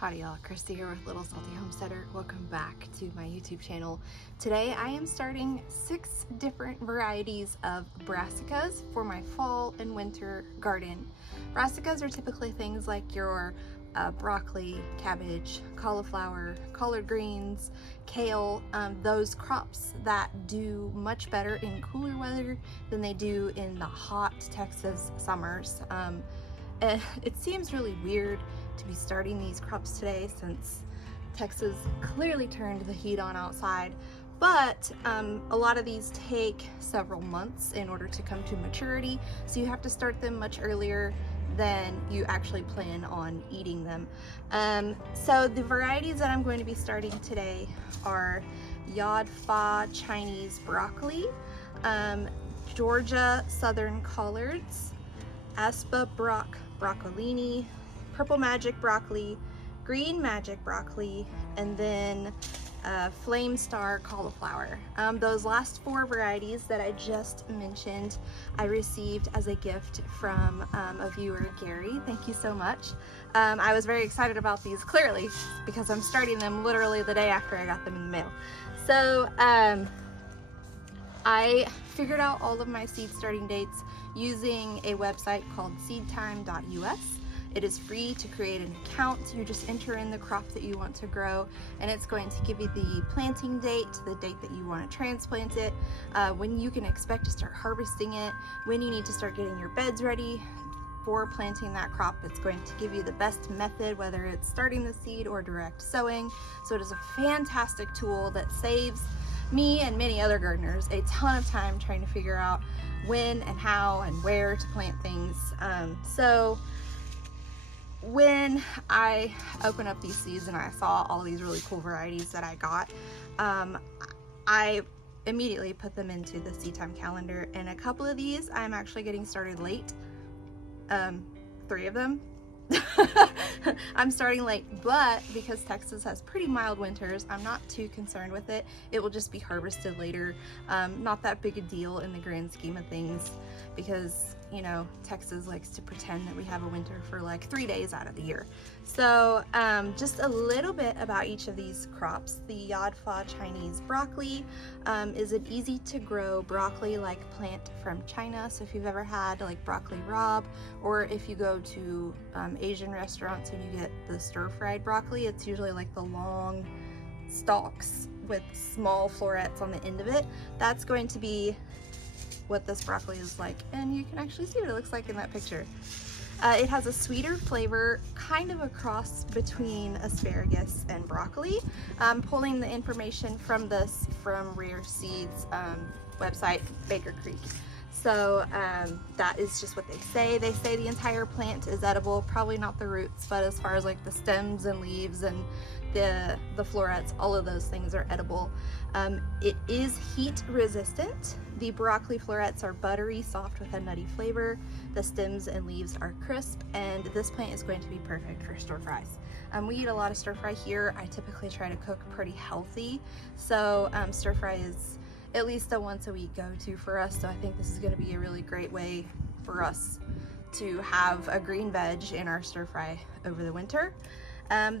Howdy y'all, Christi here with Little Salty Homesteader. Welcome back to my YouTube channel. Today I am starting 6 different varieties of brassicas for my fall and winter garden. Brassicas are typically things like your broccoli, cabbage, cauliflower, collard greens, kale, those crops that do much better in cooler weather than they do in the hot Texas summers. It seems really weird to be starting these crops today since Texas clearly turned the heat on outside, but a lot of these take several months in order to come to maturity, so you have to start them much earlier than you actually plan on eating them. So the varieties that I'm going to be starting today are Yod Pha Chinese broccoli, Georgia Southern collards, Aspa broccolini, Purple Magic broccoli, Green Magic broccoli, and then Flame Star cauliflower. Those last 4 varieties that I just mentioned, I received as a gift from a viewer, Gary. Thank you so much. I was very excited about these, clearly, because I'm starting them literally the day after I got them in the mail. So I figured out all of my seed starting dates using a website called seedtime.us. It is free to create an account. You just enter in the crop that you want to grow, and it's going to give you the planting date, the date that you want to transplant it, when you can expect to start harvesting it, when you need to start getting your beds ready for planting that crop. It's going to give you the best method, whether it's starting the seed or direct sowing. So it is a fantastic tool that saves me and many other gardeners a ton of time trying to figure out when and how and where to plant things. So when I opened up these seeds and I saw all these really cool varieties that I got, I immediately put them into the seed time calendar, and a couple of these I'm actually getting started late. 3 of them I'm starting late, but because Texas has pretty mild winters, I'm not too concerned with it. It will just be harvested later. Not that big a deal in the grand scheme of things, because you know, Texas likes to pretend that we have a winter for like 3 days out of the year. So just a little bit about each of these crops. The Yod Pha Chinese broccoli is an easy to grow broccoli like plant from China. So if you've ever had like broccoli rabe, or if you go to Asian restaurants and you get the stir-fried broccoli, it's usually like the long stalks with small florets on the end of it. That's going to be what this broccoli is like, and you can actually see what it looks like in that picture. It has a sweeter flavor, kind of a cross between asparagus and broccoli. I'm pulling the information from this from Rare Seeds website, Baker Creek. So that is just what they say. They say the entire plant is edible, probably not the roots, but as far as like the stems and leaves and the florets, all of those things are edible. It is heat resistant. The broccoli florets are buttery soft with a nutty flavor. The stems and leaves are crisp, and this plant is going to be perfect for stir fries. We eat a lot of stir fry here. I typically try to cook pretty healthy, so stir fry is at least a once a week go-to for us. So I think this is going to be a really great way for us to have a green veg in our stir fry over the winter.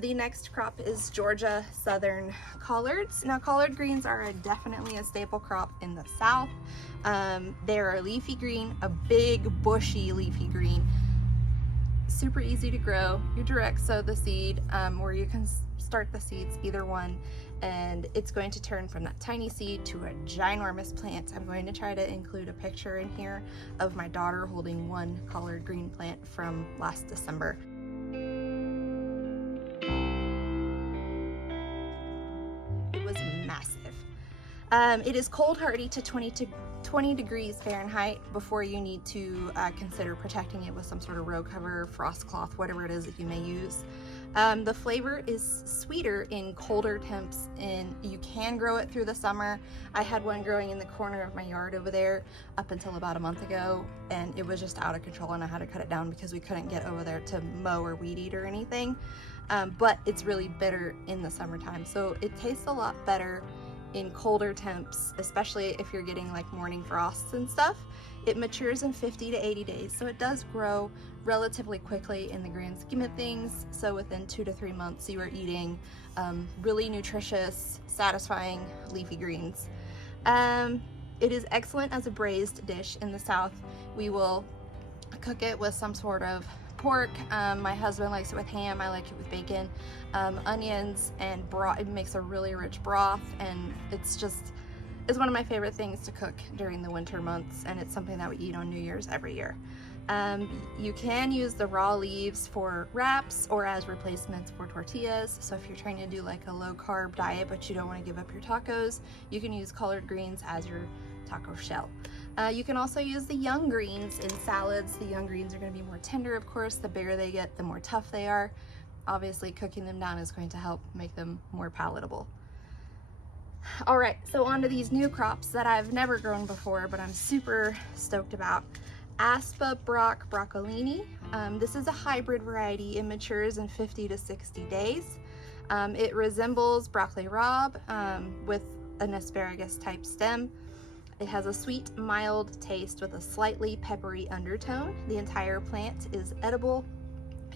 The next crop is Georgia Southern collards. Now, collard greens are definitely a staple crop in the South. They're a leafy green, a big bushy leafy green. Super easy to grow. You direct sow the seed, or you can start the seeds, either one, and it's going to turn from that tiny seed to a ginormous plant. I'm going to try to include a picture in here of my daughter holding one collard green plant from last December. It was massive. It is cold hardy to 20 degrees Fahrenheit before you need to consider protecting it with some sort of row cover, frost cloth, whatever it is that you may use. The flavor is sweeter in colder temps, and you can grow it through the summer. I had one growing in the corner of my yard over there up until about a month ago, and it was just out of control, and I had to cut it down because we couldn't get over there to mow or weed eat or anything. But it's really bitter in the summertime, so it tastes a lot better in colder temps, especially if you're getting like morning frosts and stuff. It matures in 50 to 80 days, so it does grow relatively quickly in the grand scheme of things. So within 2 to 3 months, you are eating really nutritious, satisfying leafy greens. It is excellent as a braised dish in the South. We will cook it with some sort of pork. My husband likes it with ham. I like it with bacon, onions, and broth. It makes a really rich broth, and it's one of my favorite things to cook during the winter months, and it's something that we eat on New Year's every year. You can use the raw leaves for wraps or as replacements for tortillas. So if you're trying to do like a low carb diet but you don't want to give up your tacos, you can use collard greens as your taco shell. You can also use the young greens in salads. The young greens are going to be more tender, of course. The bigger they get, the more tough they are. Obviously, cooking them down is going to help make them more palatable. All right, so on to these new crops that I've never grown before, but I'm super stoked about. Aspa broccolini. This is a hybrid variety. It matures in 50 to 60 days. It resembles broccoli rabe with an asparagus type stem. It has a sweet, mild taste with a slightly peppery undertone. The entire plant is edible.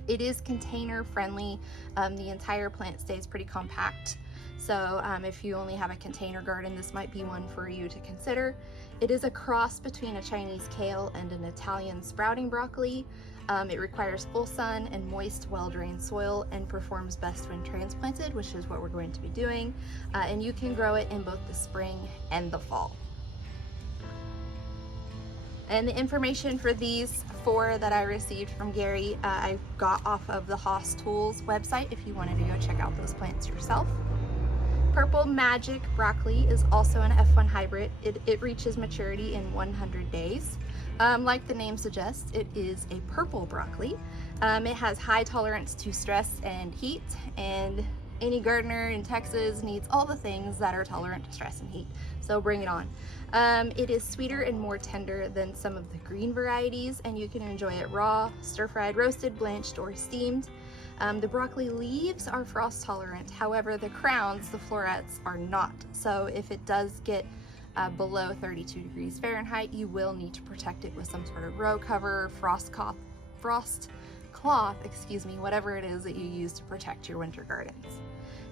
It is container friendly. The entire plant stays pretty compact. So if you only have a container garden, this might be one for you to consider. It is a cross between a Chinese kale and an Italian sprouting broccoli. It requires full sun and moist, well-drained soil and performs best when transplanted, which is what we're going to be doing. And you can grow it in both the spring and the fall. And the information for these 4 that I received from Gary, I got off of the Haas Tools website if you wanted to go check out those plants yourself. Purple Magic broccoli is also an F1 hybrid. It reaches maturity in 100 days. Like the name suggests, it is a purple broccoli. It has high tolerance to stress and heat, and any gardener in Texas needs all the things that are tolerant to stress and heat, so bring it on. It is sweeter and more tender than some of the green varieties, and you can enjoy it raw, stir-fried, roasted, blanched, or steamed. The broccoli leaves are frost tolerant. However, the crowns, the florets, are not. So if it does get below 32 degrees Fahrenheit, you will need to protect it with some sort of row cover, frost cloth, whatever it is that you use to protect your winter gardens.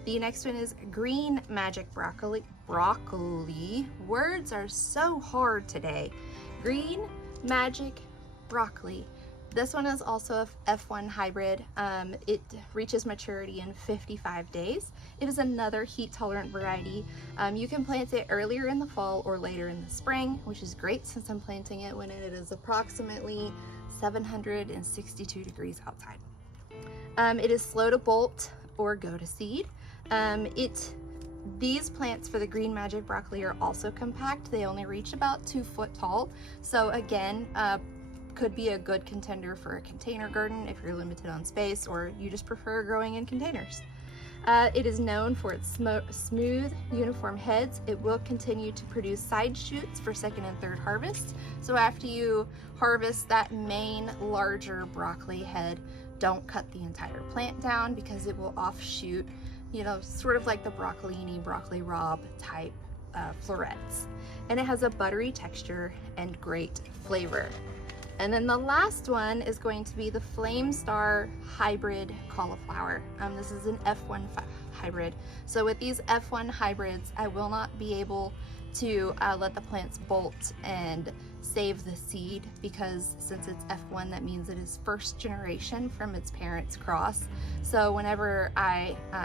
The next one is Green Magic broccoli. Words are so hard today. Green Magic broccoli. This one is also a F1 hybrid. It reaches maturity in 55 days. It is another heat-tolerant variety. You can plant it earlier in the fall or later in the spring, which is great since I'm planting it when it is approximately 762 degrees outside. It is slow to bolt or go to seed. These plants for the Green Magic broccoli are also compact. They only reach about 2 foot tall. So again, could be a good contender for a container garden if you're limited on space or you just prefer growing in containers. It is known for its smooth, uniform heads. It will continue to produce side shoots for second and third harvest. So after you harvest that main larger broccoli head, don't cut the entire plant down because it will offshoot, you know, sort of like the broccolini, broccoli rabe type florets. And it has a buttery texture and great flavor. And then the last one is going to be the Flame Star hybrid cauliflower. This is an F1 hybrid. So with these F1 hybrids, I will not be able to let the plants bolt and save the seed, because since it's F1, that means it is first generation from its parents' cross. So whenever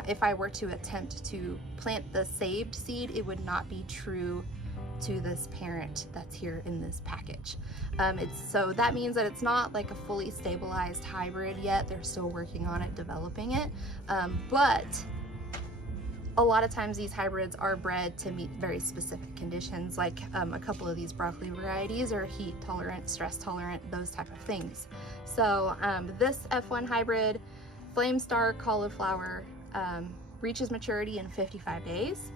if I were to attempt to plant the saved seed, it would not be true to this parent that's here in this package. So that means that it's not like a fully stabilized hybrid yet. They're still working on it, developing it. But a lot of times these hybrids are bred to meet very specific conditions, like a couple of these broccoli varieties are heat tolerant, stress tolerant, those type of things. So this F1 hybrid Flame Star cauliflower reaches maturity in 55 days.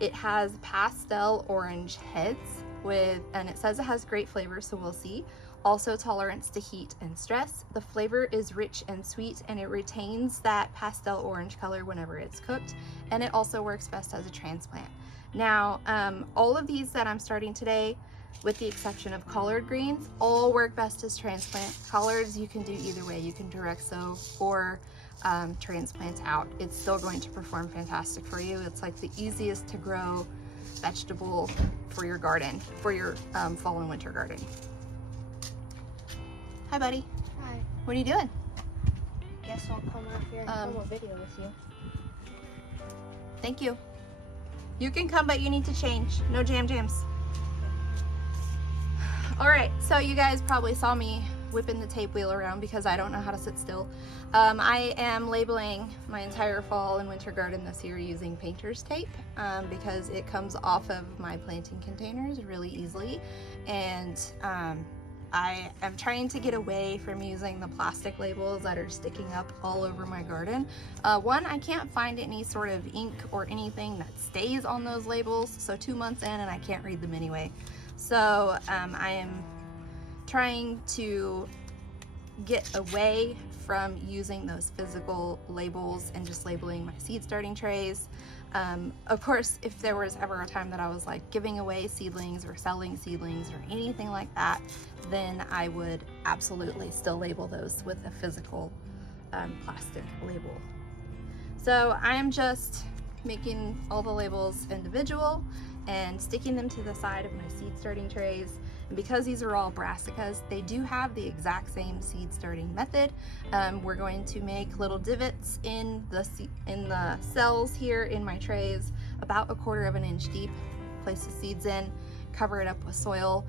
It has pastel orange heads and it says it has great flavor, so we'll see. Also tolerance to heat and stress. The flavor is rich and sweet, and it retains that pastel orange color whenever it's cooked, and it also works best as a transplant. Now, all of these that I'm starting today, with the exception of collard greens. All work best as transplant. Collards you can do either way. You can direct sow or transplant out. It's still going to perform fantastic for you. It's like the easiest to grow vegetable for your garden, for your fall and winter garden. Hi, buddy. Hi. What are you doing? Guess I'll come out here and film a video with you. Thank you. You can come, but you need to change. No jams. All right, so you guys probably saw me whipping the tape wheel around because I don't know how to sit still. I am labeling my entire fall and winter garden this year using painter's tape because it comes off of my planting containers really easily, and I am trying to get away from using the plastic labels that are sticking up all over my garden. One, I can't find any sort of ink or anything that stays on those labels, so 2 months in and I can't read them anyway. So I am trying to get away from using those physical labels and just labeling my seed starting trays. Of course, if there was ever a time that I was like giving away seedlings or selling seedlings or anything like that, then I would absolutely still label those with a physical plastic label. So I'm just making all the labels individual and sticking them to the side of my seed starting trays. And because these are all Brassicas, they do have the exact same seed starting method. We're going to make little divots in the cells here in my trays, about 1/4 inch deep. Place the seeds in, cover it up with soil,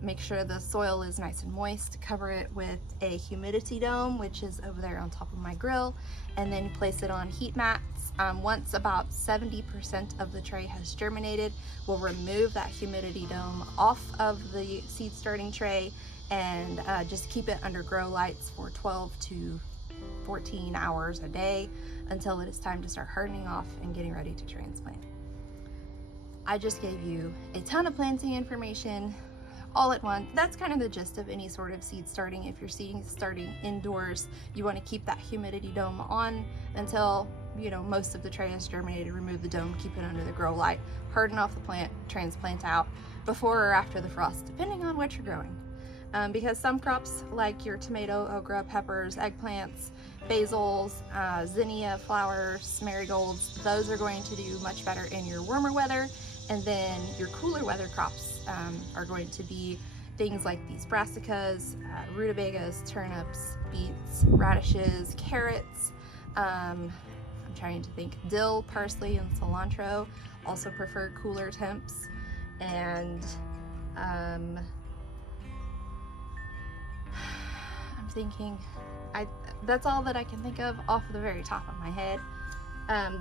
make sure the soil is nice and moist, cover it with a humidity dome, which is over there on top of my grill, and then place it on heat mats. Once about 70% of the tray has germinated, we'll remove that humidity dome off of the seed starting tray and just keep it under grow lights for 12 to 14 hours a day until it is time to start hardening off and getting ready to transplant. I just gave you a ton of planting information all at once. That's kind of the gist of any sort of seed starting. If you're seed starting indoors, you want to keep that humidity dome on until most of the tray has germinated. Remove the dome, keep it under the grow light, harden off the plant, transplant out before or after the frost, depending on what you're growing. Because some crops like your tomato, okra, peppers, eggplants, basils, zinnia flowers, marigolds, those are going to do much better in your warmer weather. And then your cooler weather crops are going to be things like these brassicas, rutabagas, turnips, beets, radishes, carrots. I'm trying to think, dill, parsley, and cilantro also prefer cooler temps. And I'm thinking, that's all that I can think of off the very top of my head.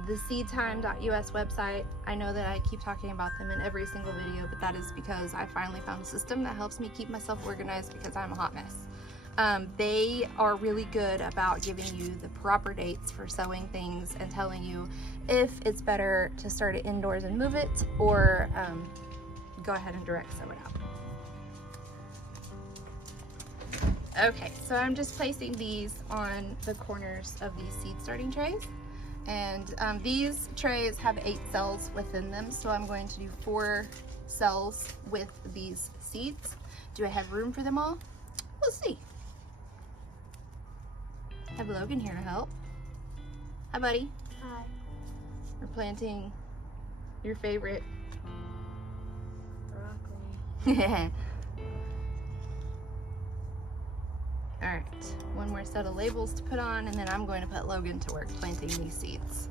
The seedtime.us website, I know that I keep talking about them in every single video, but that is because I finally found a system that helps me keep myself organized because I'm a hot mess. They are really good about giving you the proper dates for sowing things and telling you if it's better to start it indoors and move it, or go ahead and direct sow it out. Okay, so I'm just placing these on the corners of these seed starting trays. And these trays have 8 cells within them, so I'm going to do 4 cells with these seeds. Do I have room for them all? We'll see. I have Logan here to help. Hi, buddy. Hi. We're planting your favorite Broccoli. All right, one more set of labels to put on, and then I'm going to put Logan to work planting these seeds.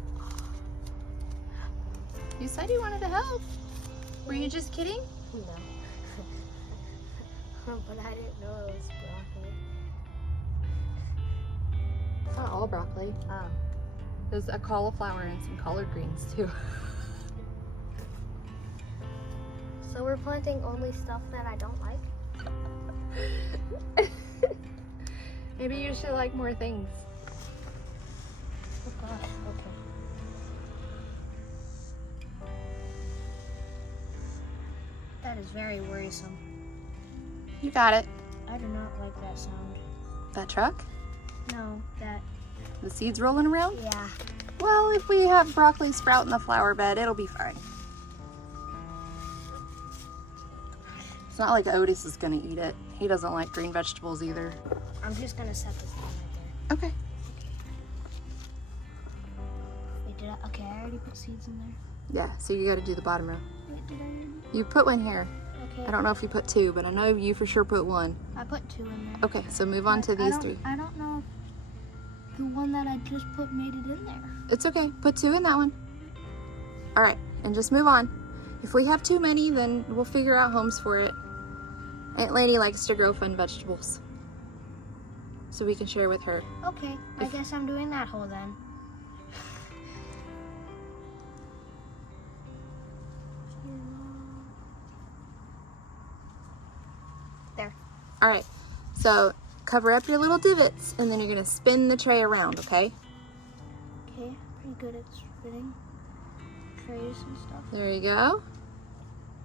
You said you wanted to help. Were you just kidding? No. But I didn't know it was broccoli. It's not all broccoli. Oh. There's a cauliflower and some collard greens too. So we're planting only stuff that I don't like? Maybe you should like more things. Oh gosh, okay. That is very worrisome. You got it. I do not like that sound. That truck? No, that... The seeds rolling around? Yeah. Well, if we have broccoli sprout in the flower bed, it'll be fine. It's not like Otis is gonna eat it. He doesn't like green vegetables either. I'm just gonna set this down right there. Okay. Wait, okay, I already put seeds in there. Yeah, so you gotta do the bottom row. Wait, did I already? You put one here. Okay. I don't know if you put 2, but I know you for sure put 1. I put 2 in there. Okay, so move on to these 3. I don't know if the one that I just put made it in there. It's okay. Put 2 in that one. All right, and just move on. If we have too many, then we'll figure out homes for it. Aunt Lady likes to grow fun vegetables, so we can share with her. Okay, I guess I'm doing that hole then. There. All right, so cover up your little divots, and then you're gonna spin the tray around, okay? Okay, pretty good at spinning trays and stuff. There you go.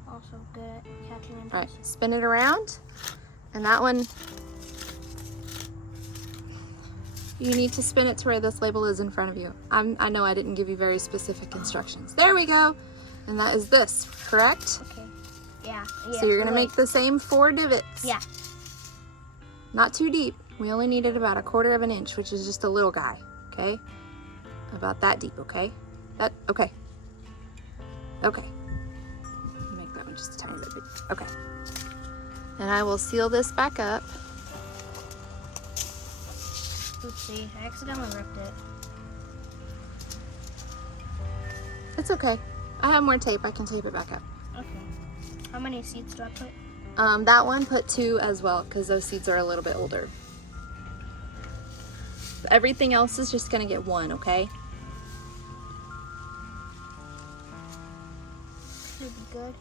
Also good at catching and All right, tossing. spin it around, and that one, you need to spin it to where this label is in front of you. I know I didn't give you very specific instructions. There we go, and that is this, correct? Okay. Yeah. So you're gonna make the same 4 divots. Yeah. Not too deep. We only needed about 1/4 of an inch, which is just a little guy, okay? About that deep, okay? Okay. Okay. Make that one just a tiny bit big. Okay. And I will seal this back up. Oopsie, I accidentally ripped it. It's okay. I have more tape. I can tape it back up. Okay. How many seeds do I put? That one put 2 as well, because those seeds are a little bit older. Everything else is just gonna get 1, okay? Should be good.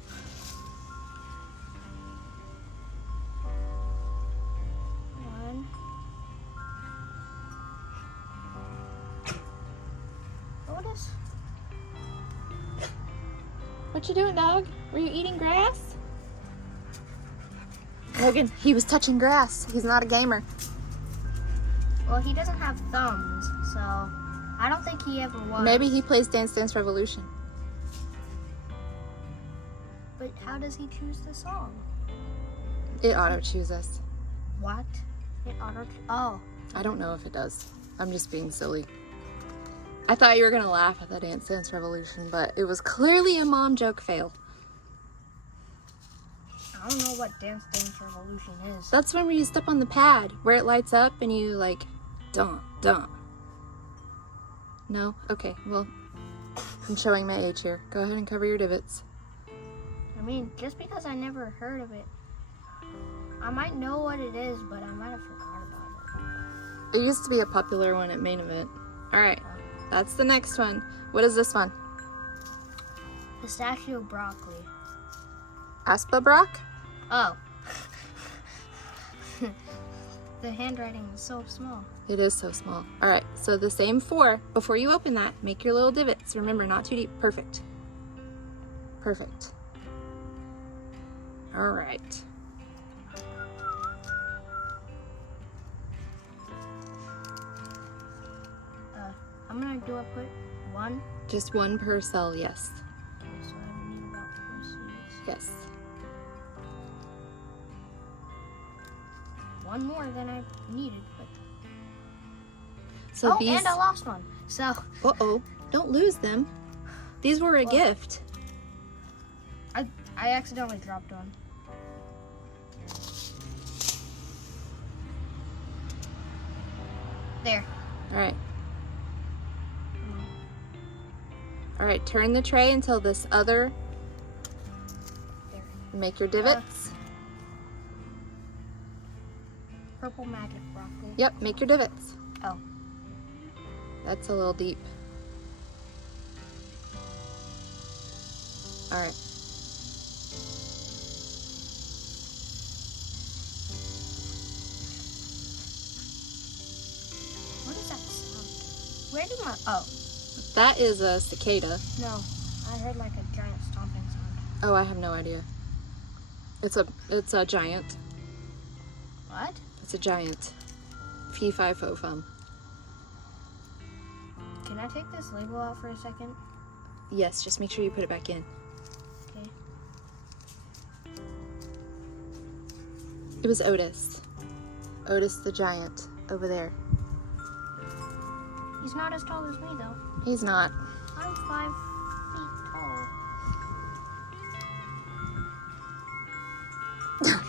One. Otis? What you doing, dog? Were you eating grass? Logan, he was touching grass. He's not a gamer. Well, he doesn't have thumbs, so I don't think he ever was. Maybe he plays Dance Dance Revolution. But how does he choose the song? It auto-chooses. What? It auto. Oh. I don't know if it does. I'm just being silly. I thought you were gonna laugh at the Dance Dance Revolution, but it was clearly a mom joke fail. I don't know what Dance Dance Revolution is. That's when you step on the pad where it lights up and you like, dun, dun. No? Okay, well, I'm showing my age here. Go ahead and cover your divots. I mean, just because I never heard of it, I might know what it is, but I might have forgot about It used to be a popular one at Main Event. All right, that's the next one. What is this one? it. Pistachio broccoli. Aspa-brock? Oh. The handwriting is so small. It is so small. All right, so the same 4. Before you open that, make your little divots. Remember, not too deep. Perfect. Perfect. All right. How many do I put? 1? Just 1 per cell, yes. Okay, so I need about 4 seeds. Yes. 1 more than I needed, but... So oh, these... and I lost one. So... Uh-oh. Don't lose them. These were a gift. I accidentally dropped one. There. All right. All right, turn the tray until this other... There. Make your divots. Purple magic broccoli. Yep, make your divots. Oh. That's a little deep. All right. What is that sound? Where did my... Oh. That is a cicada. No. I heard like a giant stomping sound. Oh, I have no idea. It's a giant. What? It's a giant. Fee fi fo fum. Can I take this label out for a second? Yes, just make sure you put it back in. Okay. It was Otis. Otis the giant over there. He's not as tall as me though. He's not. I'm 5 feet tall.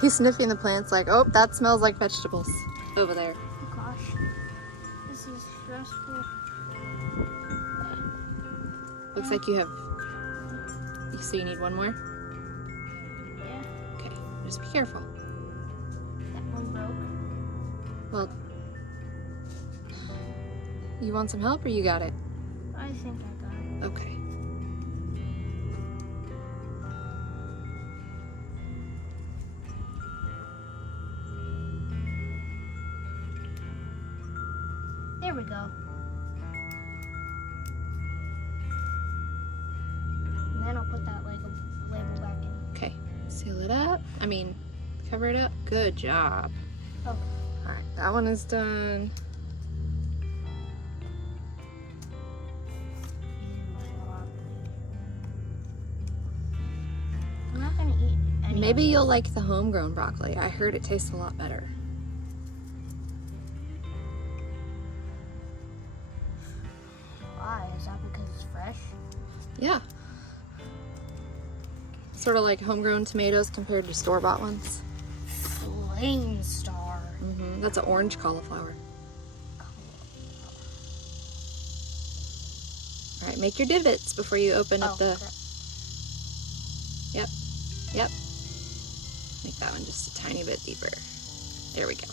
He's sniffing the plants like, oh, that smells like vegetables over there. Oh gosh. This is stressful. Looks like you have, so you need one more? Yeah. Okay, just be careful. That one broke. Well, you want some help or you got it? I think I got it. Okay. There we go. And then I'll put that label back in. Okay, seal it up. Cover it up. Good job. Oh. All right, that one is done. I'm not gonna eat any. Maybe you'll like the homegrown broccoli. I heard it tastes a lot better. Why? Is that because it's fresh? Yeah. Sort of like homegrown tomatoes compared to store-bought ones. Flame Star. That's an orange cauliflower. All right, make your divots before you open up the... Crap. Yep. Make that one just a tiny bit deeper. There we go.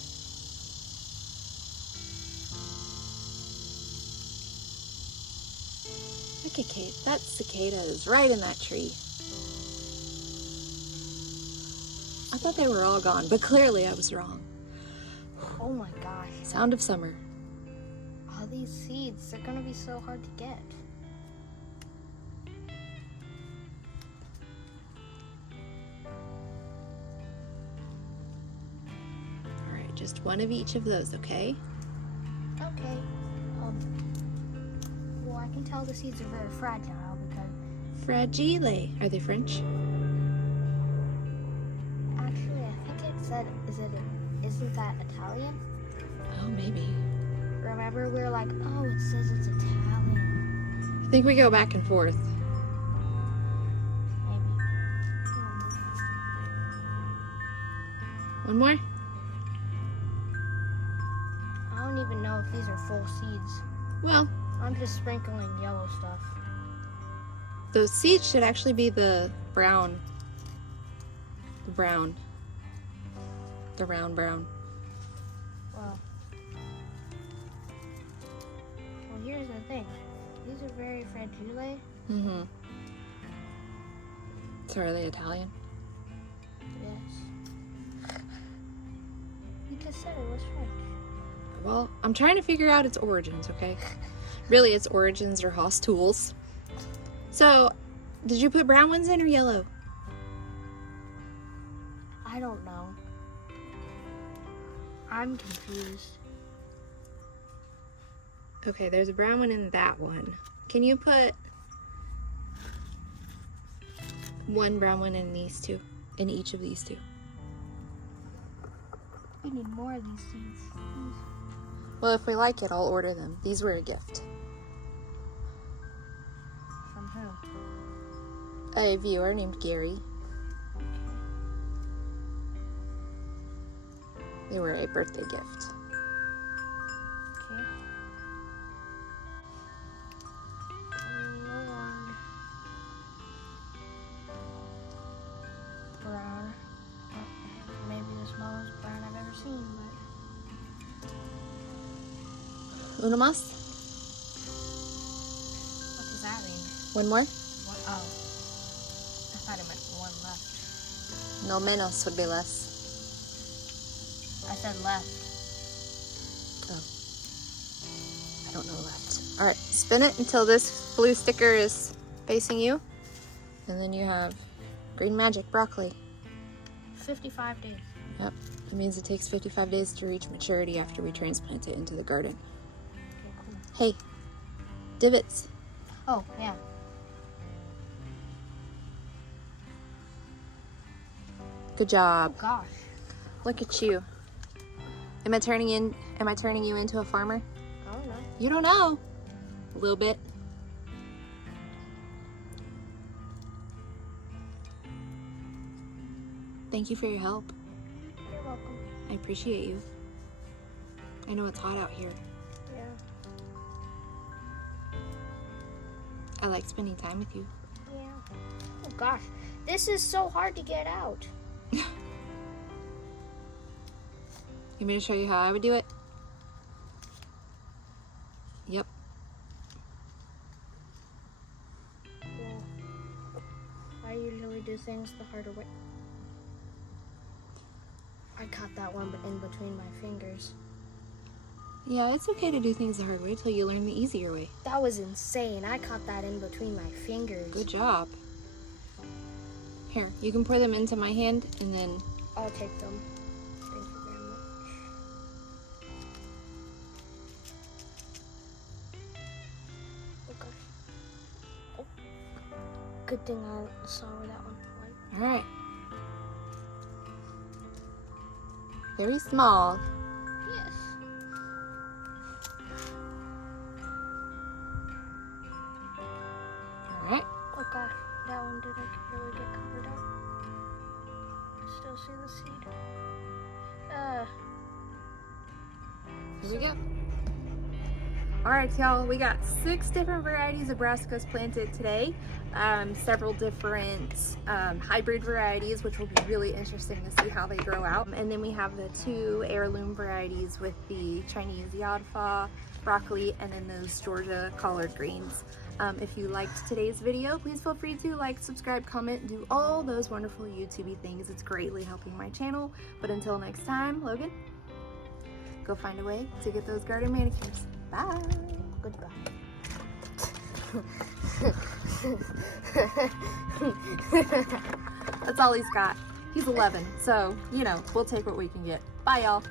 Look at Kate. That cicada is right in that tree. I thought they were all gone, but clearly I was wrong. Oh my gosh. Sound of summer. All these seeds, they're gonna be so hard to get. All right, just one of each of those, okay? Okay. Well, I can tell the seeds are very fragile because Fragile. Are they French? actually I think it said, isn't that Italian? Oh, maybe. Remember we were like, oh, it says it's Italian. I think we go back and forth. Maybe. One more? I don't even know if these are full seeds. Well, I'm just sprinkling yellow stuff. those seeds should actually be the brown. The round brown. Well, here's the thing. These are very fragile. Mm-hmm. So are they Italian? Yes. You just said it was French. Well, I'm trying to figure out its origins, okay? Really, its origins are Haas tools. So, did you put brown ones in or yellow? I don't know. I'm confused. Okay, there's a brown one in that one. Can you put one brown one in these two? In each of these two? We need more of these seeds. Well, if we like it, I'll order them. These were a gift. From who? A viewer named Gary. They were a birthday gift. Okay. Lord. Brown. Maybe the smallest brown I've ever seen, but Uno más? what does that mean? One more? What? Oh. I thought it meant one left. No menos would be less. I said left. Oh. I don't know left. All right, spin it until this blue sticker is facing you. And then you have green magic broccoli. 55 days. Yep. It means it takes 55 days to reach maturity after we transplant it into the garden. Okay, cool. Hey, divots. Oh, yeah. Good job. Gosh. Look at you. Am I turning you into a farmer? I don't know. You don't know. A little bit. Thank you for your help. You're welcome. I appreciate you. I know it's hot out here. Yeah. I like spending time with you. Yeah. Oh gosh, this is so hard to get out. You want me to show you how I would do it? Yep. Well, I usually do things the harder way. I caught that one in between my fingers. Yeah, it's okay to do things the hard way till you learn the easier way. That was insane. I caught that in between my fingers. Good job. Here, you can pour them into my hand and then... I'll take them. Thank you very much. Oh gosh. Oh. Good thing I saw where that one went. Alright. Very small. Yes. Alright. Oh gosh, that one didn't really get covered up. I still see the seed. Here we go. Alright y'all, we got 6 different varieties of brassicas planted today. Several different hybrid varieties, which will be really interesting to see how they grow out. And then we have the 2 heirloom varieties with the Chinese yadfa, broccoli, and then those Georgia collard greens. If you liked today's video, please feel free to like, subscribe, comment, do all those wonderful YouTube things. It's greatly helping my channel. But until next time, Logan, go find a way to get those garden manicures. Bye. Goodbye. That's all he's got. He's 11, so, you know, we'll take what we can get. Bye, y'all.